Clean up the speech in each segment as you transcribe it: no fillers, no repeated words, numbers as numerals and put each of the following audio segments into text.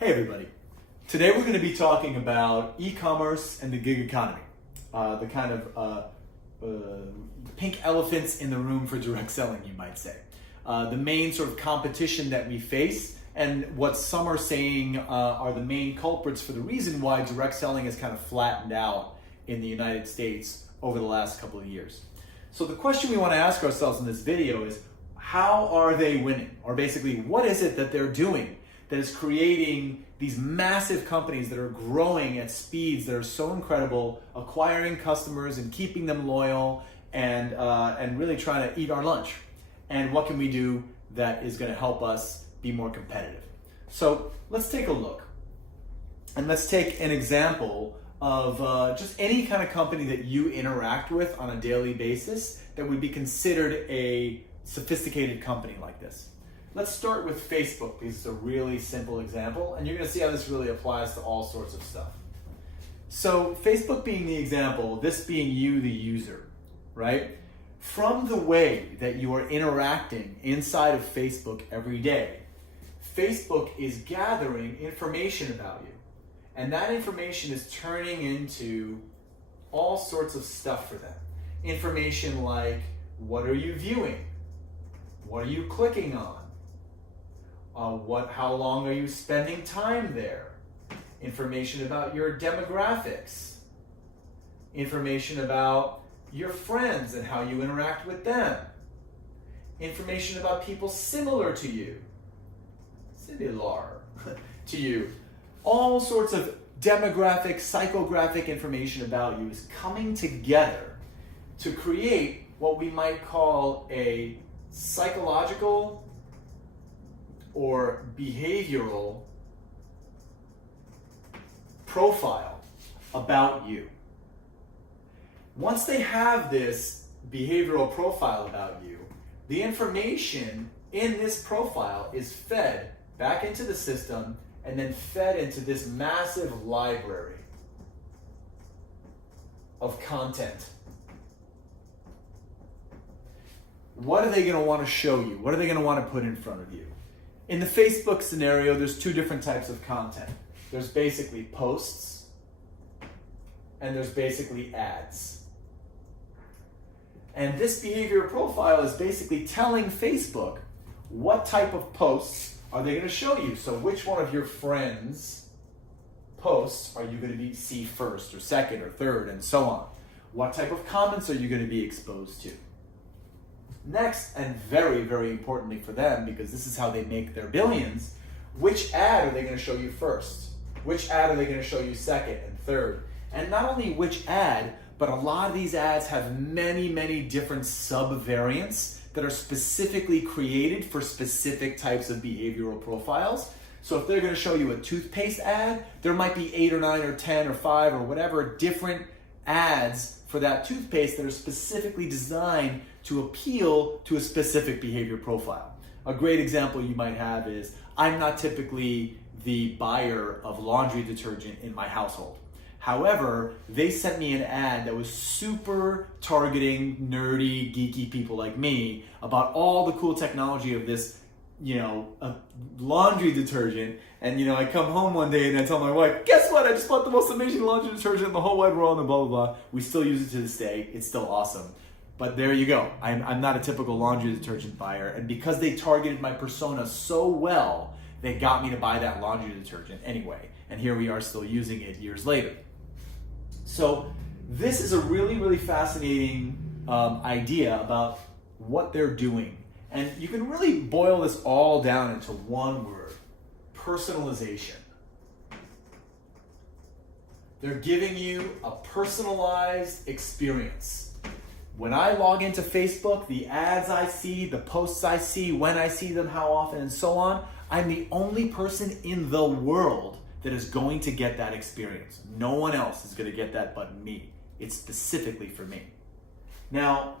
Hey everybody. Today we're going to be talking about e-commerce and the gig economy. The kind of pink elephants in the room for direct selling, you might say. The main sort of competition that we face and what some are saying are the main culprits for the reason why direct selling has kind of flattened out in the United States over the last couple of years. So the question we want to ask ourselves in this video is, how are they winning? Or basically, what is it that they're doing that is creating these massive companies that are growing at speeds that are so incredible, acquiring customers and keeping them loyal and really trying to eat our lunch? And what can we do that is going to help us be more competitive? So let's take a look. And let's take an example of just any kind of company that you interact with on a daily basis that would be considered a sophisticated company like this. Let's start with Facebook because it's a really simple example, and you're going to see how this really applies to all sorts of stuff. So Facebook being the example, this being you, the user, right? From the way that you are interacting inside of Facebook every day, Facebook is gathering information about you. And that information is turning into all sorts of stuff for them. Information like, what are you viewing? What are you clicking on? How long are you spending time there? Information about your demographics. Information about your friends and how you interact with them. Information about people similar to you. Similar to you. All sorts of demographic, psychographic information about you is coming together to create what we might call a psychological or behavioral profile about you. Once they have this behavioral profile about you, the information in this profile is fed back into the system and then fed into this massive library of content. What are they going to want to show you? What are they going to want to put in front of you? In the Facebook scenario, there's two different types of content. There's basically posts, and there's basically ads. And this behavior profile is basically telling Facebook what type of posts are they going to show you. So which one of your friends' posts are you going to see first or second or third and so on? What type of comments are you going to be exposed to? Next, and very, very importantly for them, because this is how they make their billions, which ad are they going to show you first? Which ad are they going to show you second and third? And not only which ad, but a lot of these ads have many, many different sub-variants that are specifically created for specific types of behavioral profiles. So if they're going to show you a toothpaste ad, there might be 8 or 9 or 10 or 5 or whatever different ads for that toothpaste that are specifically designed to appeal to a specific behavior profile. A great example you might have is, I'm not typically the buyer of laundry detergent in my household. However, they sent me an ad that was super targeting nerdy, geeky people like me about all the cool technology of this, laundry detergent. And, I come home one day and I tell my wife, guess what? I just bought the most amazing laundry detergent in the whole wide world and blah, blah, blah. We still use it to this day. It's still awesome. But there you go. I'm not a typical laundry detergent buyer. And because they targeted my persona so well, they got me to buy that laundry detergent anyway. And here we are still using it years later. So this is a really, really fascinating idea about what they're doing. And you can really boil this all down into one word: personalization. They're giving you a personalized experience. When I log into Facebook, the ads I see, the posts I see, when I see them, how often, and so on, I'm the only person in the world that is going to get that experience. No one else is going to get that but me. It's specifically for me. Now,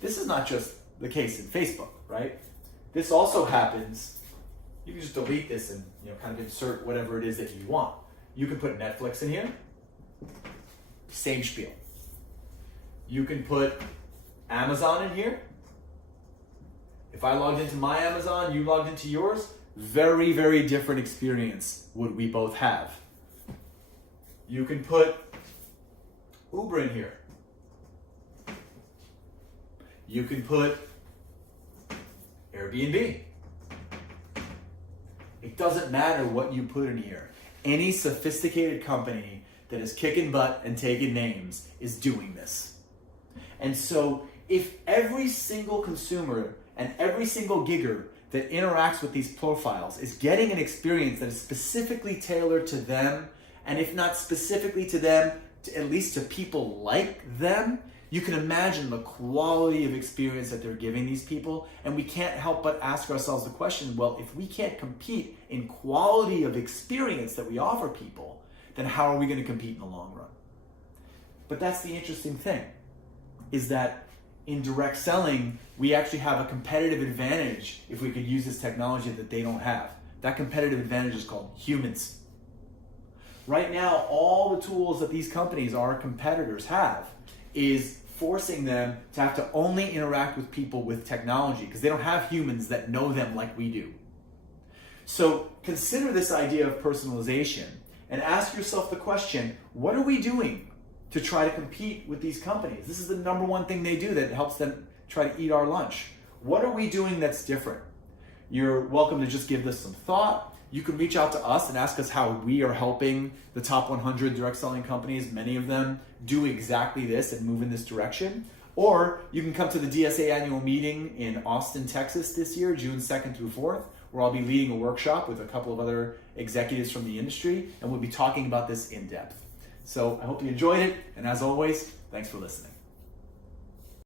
this is not just the case in Facebook, right? This also happens, you can just delete this and kind of insert whatever it is that you want. You can put Netflix in here, same spiel. You can put Amazon in here. If I logged into my Amazon, you logged into yours, very, very different experience would we both have. You can put Uber in here. You can put Airbnb. It doesn't matter what you put in here. Any sophisticated company that is kicking butt and taking names is doing this. And so if every single consumer and every single gigger that interacts with these profiles is getting an experience that is specifically tailored to them, and if not specifically to them, at least to people like them, you can imagine the quality of experience that they're giving these people. And we can't help but ask ourselves the question, well, if we can't compete in quality of experience that we offer people, then how are we going to compete in the long run? But that's the interesting thing, is that in direct selling, we actually have a competitive advantage if we could use this technology that they don't have. That competitive advantage is called humans. Right now, all the tools that these companies, our competitors, have is forcing them to have to only interact with people with technology because they don't have humans that know them like we do. So consider this idea of personalization and ask yourself the question, what are we doing to try to compete with these companies? This is the number one thing they do that helps them try to eat our lunch. What are we doing that's different? You're welcome to just give this some thought. You can reach out to us and ask us how we are helping the top 100 direct selling companies, many of them, do exactly this and move in this direction. Or you can come to the DSA annual meeting in Austin, Texas this year, June 2nd through 4th, where I'll be leading a workshop with a couple of other executives from the industry, and we'll be talking about this in depth. So I hope you enjoyed it, and as always, thanks for listening.